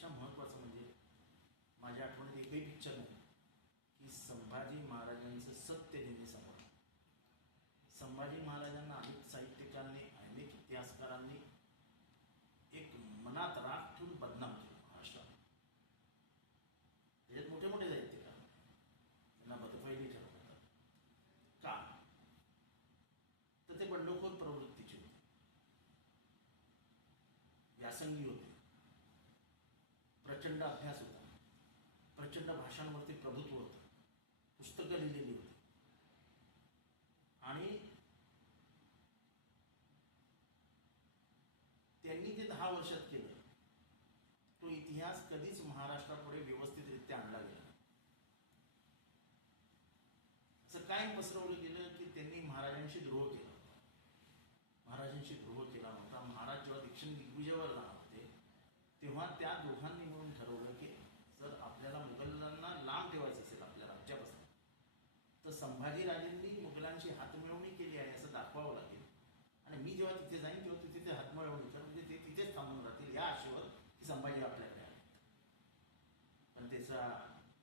त्यापेक्षा महत्त्वाचं म्हणजे माझ्या आठवणीत एकही पिक्चर नाही की संभाजी महाराजांचं सत्य नेहमी समोर संभाजी महाराजांना अनेक साहित्यिकांनी अनेक इतिहासकारांनी एक मनात राग ठेवून बदनाम केलं महाराष्ट्रात त्याच्यात मोठे मोठे साहित्यिकार त्यांना बदफैली ठरवतात का तर ते बंडखोर प्रवृत्तीचे होते व्यासंगी होते प्रचंड अभ्यास होता प्रचंड भाषांवरती प्रभुत्व होतं पुस्तकं लिहिलेली होती. आणि त्यांनी ते दहा वर्षात केलं. तो इतिहास कधीच महाराष्ट्रापुढे व्यवस्थितरित्या आणला गेला असं काय पसरवलं गेलं की त्यांनी महाराजांशी द्रोह केला महाराजांशी द्रोह केला होता. महाराज जेव्हा दीक्षण दिग्विजयावर राहत होते तेव्हा त्या दोघांनी म्हणून ठरवलं की जर आपल्याला मुघलांना लांब ठेवायचं असेल आपल्या राज्यापासून तर संभाजीराजेंनी मुघलांशी हातमिळवणी केली आहे असं दाखवावं लागेल. आणि मी जेव्हा तिथे जाईन तेव्हा तिथे ते हातमिळवणी कर म्हणजे ते तिथेच थांबून राहतील या आशेवर की संभाजी आपल्याकडे आहे पण त्याचा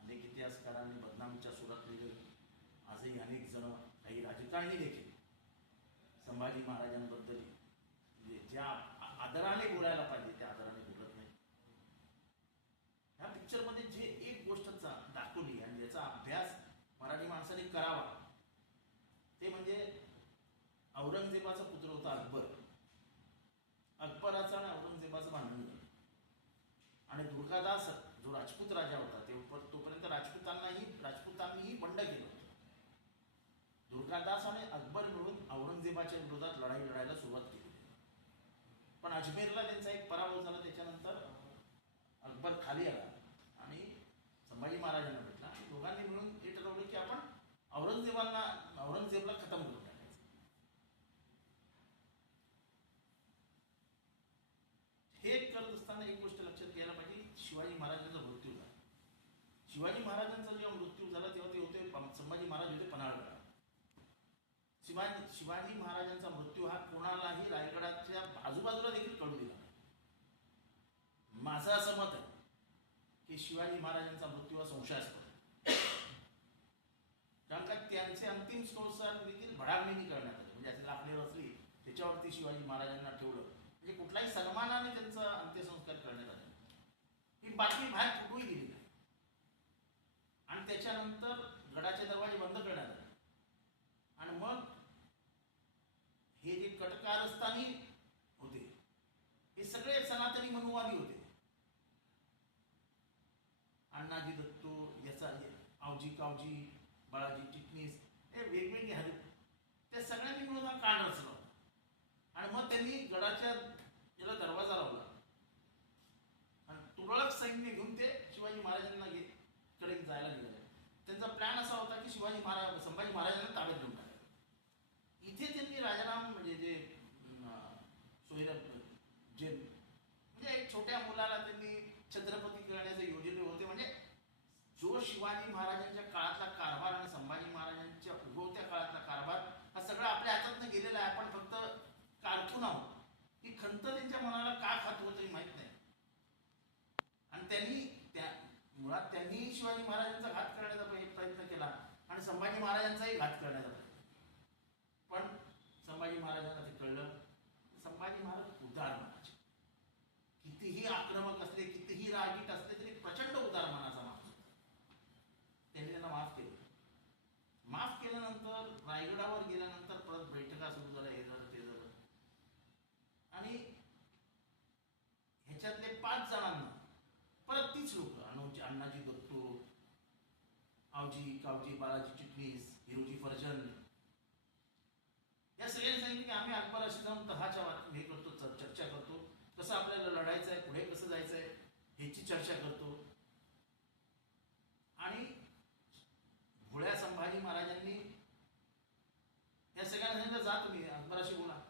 अनेक इतिहासकारांनी बदनामीच्या सुरात लिहिले आजही अनेक जण काही राजकारणी देखील संभाजी महाराजांबद्दल म्हणजे ज्या आदराने बोलायला पाहिजे त्या आदराने बोलत नाही ह्या पिक्चरमध्ये जे एक गोष्ट चा- दाखवली आणि ज्याचा अभ्यास मराठी माणसाने करावा. ते म्हणजे औरंगजेबाचा पुत्र होता अकबर. अकबराचा आणि औरंगजेबाचं भांडण झालं. आणि दुर्गादास जो राजपूत राजा होता ते तोपर्यंत राजपूतांनाही राजपूतांनीही बंड केलं होतं. दुर्गादास आणि अकबर मिळून औरंगजेबाच्या विरोधात लढाई लढायला सुरुवात केली. पण अजमेरला त्यांचा एक पराभव झाला त्याच्यानंतर अकबर खाली आला आणि संभाजी महाराजांना भेटला आणि दोघांनी मिळून हे ठरवलं की आपण औरंगजेबांना औरंगजेबला खतम करून टाकायचं. हे करत असताना एक गोष्ट लक्षात घ्यायला पाहिजे शिवाजी महाराजांचा मृत्यू झाला. शिवाजी महाराजांचा जेव्हा मृत्यू झाला तेव्हा ते होते संभाजी महाराज होते पन्हाळगडा. शिवाजी शिवाजी महाराजांचा मृत्यू हा कोणालाही रायगडाच्या आजूबाजूला देखील कळू दिला नाही. माझं असं मत आहे की शिवाजी महाराजांचा मृत्यू हा संशयास्पद आहे. कारण का त्यांचे अंतिम संस्कार देखील करण्यात आले. म्हणजे असे लाकडी रचली त्याच्यावरती शिवाजी महाराजांना ठेवलं. म्हणजे कुठलाही सन्मानाने त्यांचा अंत्यसंस्कार करण्यात आले. ही बातमी बाहेर कुठूही गेली नाही. आणि त्याच्यानंतर गडाचे दरवाजे बंद करण्यात आले. आणि मग हे जे कटकारस्थानी होते हे सगळे सनातनी मनुवादी होते. अण्णाजी दत्तो याचा आवजी कावजी बाळाजी चिटणीस हे वेगवेगळे हरी. त्या सगळ्यांनी मिळून हा काळ रचला. आणि मग त्यांनी गडाच्या याला दरवाजा लावला. आणि तुरळक सैन्य घेऊन ते शिवाजी महाराजांना घे कडे जायला निघाले. त्यांचा प्लॅन असा होता की शिवाजी महाराज संभाजी महाराजांना ताब्यात घेऊन टाकायचं इथे त्यांनी राजाराम म्हणजे जे अं, सोयरब जे म्हणजे एक छोट्या मुलाला त्यांनी छत्रपती करण्याचे योजले होते. म्हणजे जो शिवाजी महाराजांच्या काळातला कारभार आणि संभाजी महाराजांच्या उगवत्या काळातला कारभार हा सगळा आपल्या हातातनं गेलेला आहे आपण फक्त कारकून आहोत ही खंत त्यांच्या मनाला का खात होत हे माहीत नाही आणि त्यांनी त्या मुळात त्यांनी शिवाजी महाराजांचा घात करण्याचा प्रयत्न केला आणि संभाजी महाराजांचाही घात करण्याचा प्रयत्न पण संभाजी महाराजांना ते कळलं संभाजी महाराज उदार मनाचे. कितीही आक्रमक असले कितीही रागीट असले तरी प्रचंड उदार मनाचा माणूस त्यांनी त्यांना माफ केलं. माफ केल्यानंतर रायगडावर गेल्यानंतर परत बैठका सुरू झाल्या हे झालं ते झालं. आणि ह्याच्यातले पाच जणांना परत तीच लोक. आवजी कावजी बालाजी चिटणीस हिरोजी फर्जन. या सगळ्यांनी सांगितलं की आम्ही अकबराशी जाऊन तहाच्या हे करतो चर्चा करतो. कसं आपल्याला लढायचं आहे पुढे कसं जायचं आहे ह्याची चर्चा करतो. आणि भोळ्या संभाजी महाराजांनी या सगळ्यांना सांगितलं जा तुम्ही अकबराशी बोला.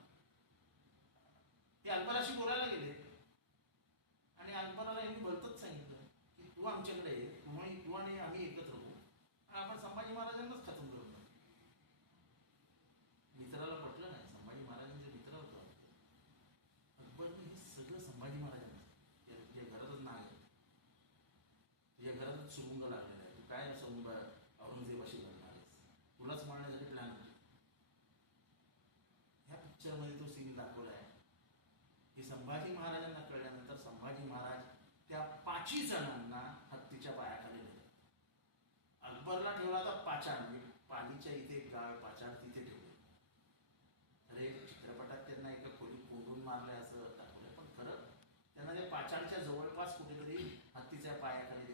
पाचही जणांना हत्तीच्या पायाखाली नेलं. अकबरला ठेवला होता पाचाण पाणीच्या इथे गाळ पाचाण तिथे ठेवले. अरे चित्रपटात त्यांना एका खोली कोंडून मारलं असं दाखवलं पण खरं त्यांना त्या पाचाणच्या जवळपास कुठेतरी हत्तीच्या पायाखाली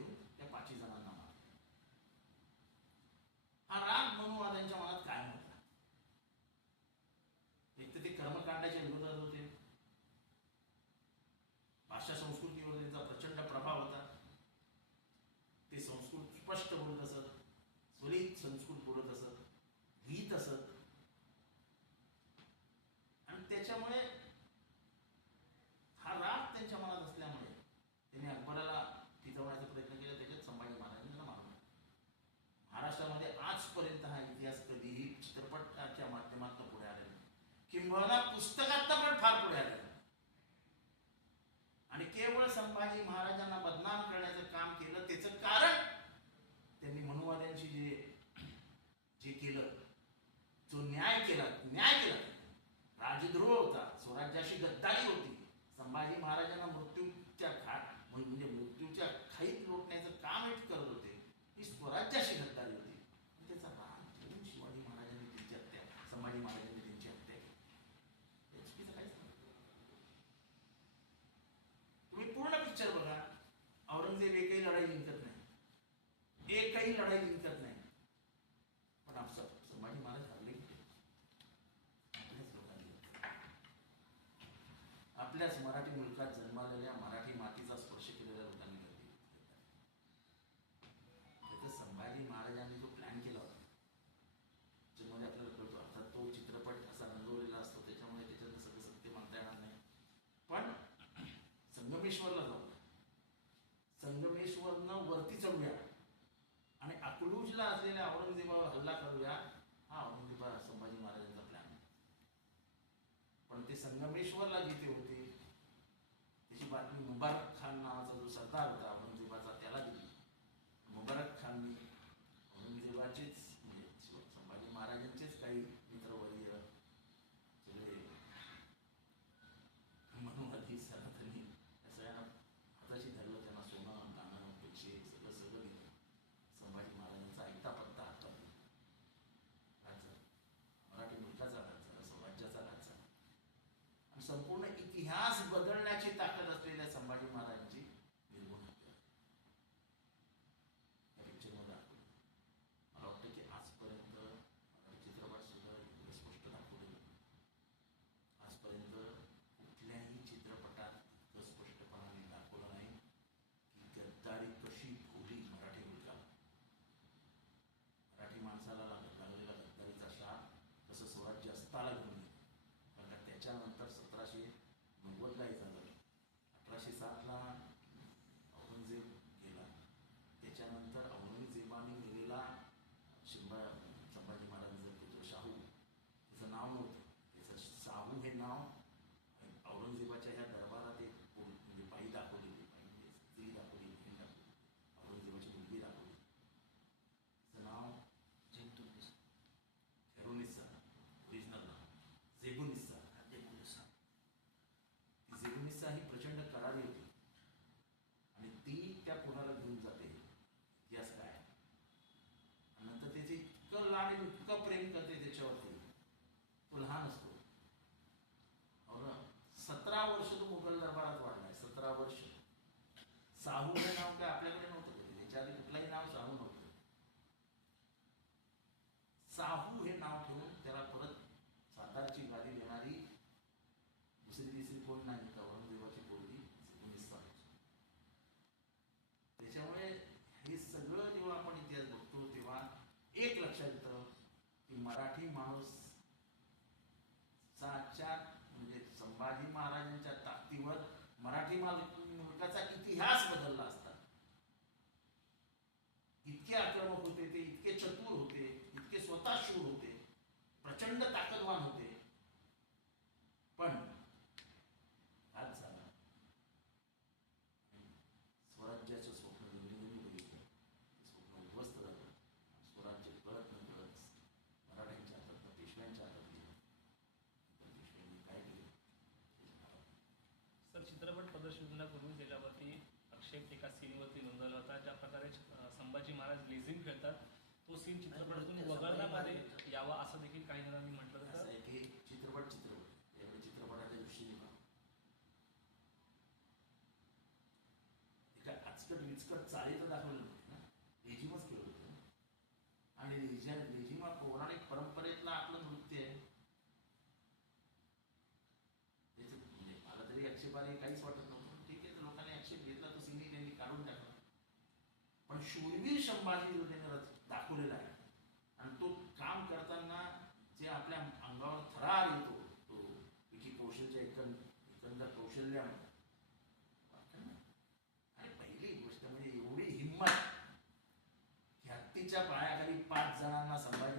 किंबहुना पुस्तकात पुस्तकात पण फार पुढे आले आणि केवळ संभाजी महाराजांना बदनाम करण्याचं काम केलं त्याचं कारण त्यांनी मनुवाद्यांशी जे जे केलं जो न्याय केला न्याय केला राजद्रोह होता स्वराज्याशी गद्दारी होती संभाजी महाराजांना आपल्याच मराठी मुलकात जन्मालेल्या मराठी मातीचा स्पर्श केलेल्या लोकांनी गर्दी संभाजी महाराजांनी जो प्लॅन केला होता ज्यामध्ये आपल्याला कळतो अर्थात तो चित्रपट असा रंगवलेला असतो त्याच्यामुळे त्याच्यात सगळं सत्य मानता येणार नाही. पण संगमेश्वरला जाऊ संगमेश्वरनं वरती चढूया आणि अकलूजला असलेल्या औरंगजेबावर हल्ला करूया हा औरंगजेबा संभाजी महाराजांचा प्लॅन पण ते संगमेश्वरला जिथे होते bar, bar karena na sa आणि इतकं प्रेम करते त्याच्यावरती. तो लहान असतो. हो ना सतरा वर्ष तो मुघल दरबारात वाढलाय सतरा वर्ष. साहू हे नाव काय आपल्याकडे नव्हतं त्याच्या आधी कुठलाही नाव साहू नव्हतं. साहू चित्रपट प्रदर्शनीला पूर्वी त्याच्यावरती आक्षेप एका सीनवरती नोंदवला होता. ज्या प्रकारे संभाजी महाराज लेझिम खेळतात तो सीन चित्रपटातून वगळण्यामध्ये यावा असं देखील काही जणांनी म्हटलं होतं. हे चित्रपट चित्रपट. यामुळे चित्रपटाच्या दृष्टीने एका आचकट विचकट चाळीत दाखवलं होतं ना. रेजिमच केलं होतं. आणि रेजिमा पौराणिक परंपरेत शूरवीर संभाजी रच- दाखवलेला आहे. आणि तो काम करताना जे आपल्या अंगावर थरार येतो तो विकी कौशलच्या एकंद एकंदर कौशल्यामुळे. आणि पहिली गोष्ट म्हणजे एवढी हिंमत हत्तीच्या पायाखाली पाच जणांना संभाजी